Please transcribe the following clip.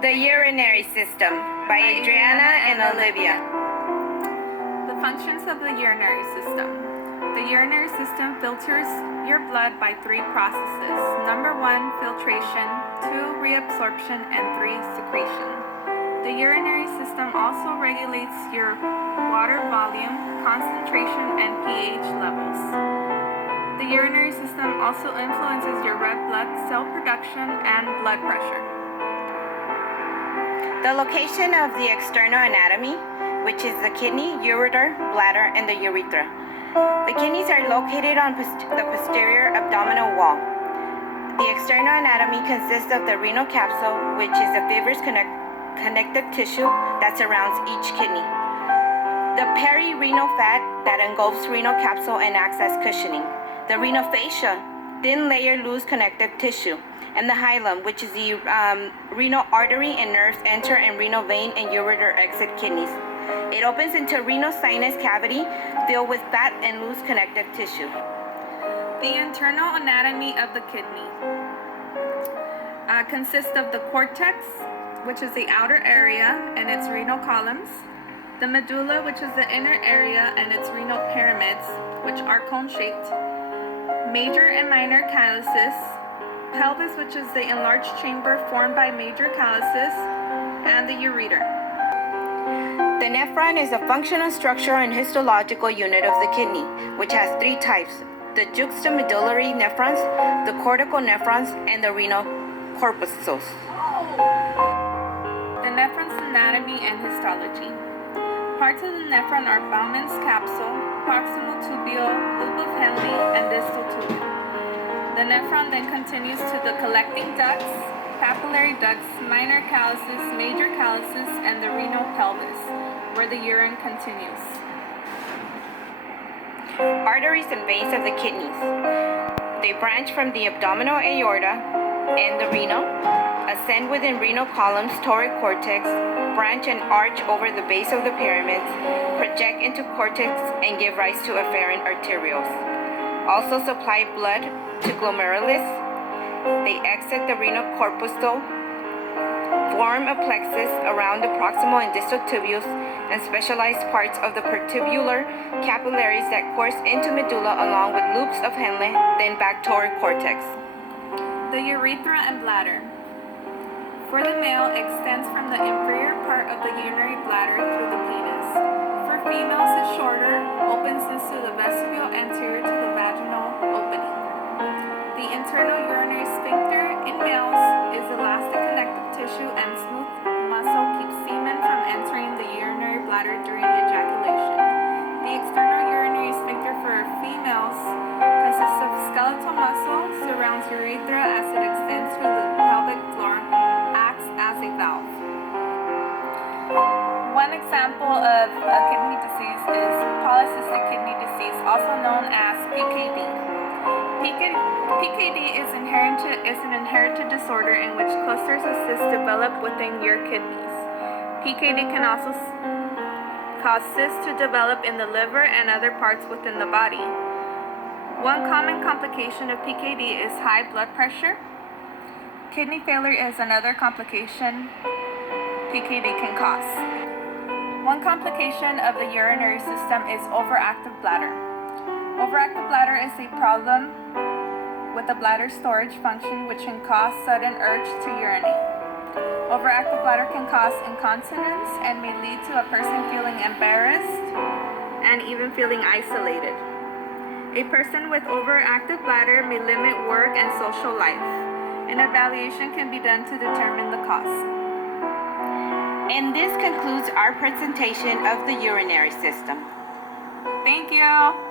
The Urinary System by Adriana and Olivia. The functions of the urinary system. The urinary system filters your blood by 3 processes. Number 1, filtration, 2, reabsorption, and 3, secretion. The urinary system also regulates your water volume, concentration, and pH levels. The urinary system also influences your red blood cell production and blood pressure. The location of the external anatomy, which is the kidney, ureter, bladder, and the urethra. The kidneys are located on the posterior abdominal wall. The external anatomy consists of the renal capsule, which is the fibrous connective tissue that surrounds each kidney. The perirenal fat that engulfs renal capsule and acts as cushioning. The renal fascia, thin layer loose connective tissue. And the hilum, which is the renal artery and nerves enter and renal vein and ureter exit kidneys. It opens into renal sinus cavity filled with fat and loose connective tissue. The internal anatomy of the kidney consists of the cortex, which is the outer area and its renal columns, the medulla, which is the inner area and its renal pyramids, which are cone-shaped, major and minor calyces, pelvis, which is the enlarged chamber formed by major calyces, and the ureter. The nephron is a functional structure and histological unit of the kidney, which has 3 types: the juxtamedullary nephrons, the cortical nephrons, and the renal corpuscles. The nephron's anatomy and histology. Parts of the nephron are Bowman's capsule, proximal tubule, loop of Henle, and distal tubule. The nephron then continues to the collecting ducts, papillary ducts, minor calyces, major calyces, and the renal pelvis, where the urine continues. Arteries and veins of the kidneys. They branch from the abdominal aorta and the renal, ascend within renal columns, toric cortex, branch and arch over the base of the pyramids, project into cortex, and give rise to afferent arterioles. Also supply blood to glomerulus. They exit the renal corpuscle, form a plexus around the proximal and distal tubules, and specialized parts of the pertubular capillaries that course into medulla along with loops of Henle, then back toward cortex. The urethra and bladder. For the male, extends from the inferior part of the urinary bladder through the penis. For females, it's shorter, opens into the vestibule anterior to the vaginal opening. The internal urinary sphincter in males is elastic connective tissue and smooth muscle keeps semen from entering the urinary bladder during ejaculation. The external urinary sphincter for females consists of skeletal muscle, surrounds urethra as it extends through the pelvic floor, acts as a valve. One example of a kidney disease is polycystic kidney disease, also known as PKD. PKD is an inherited disorder in which clusters of cysts develop within your kidneys. PKD can also cause cysts to develop in the liver and other parts within the body. One common complication of PKD is high blood pressure. Kidney failure is another complication PKD can cause. One complication of the urinary system is overactive bladder. Overactive bladder is a problem with the bladder storage function which can cause sudden urge to urinate. Overactive bladder can cause incontinence and may lead to a person feeling embarrassed and even feeling isolated. A person with overactive bladder may limit work and social life. An evaluation can be done to determine the cause. And this concludes our presentation of the urinary system. Thank you.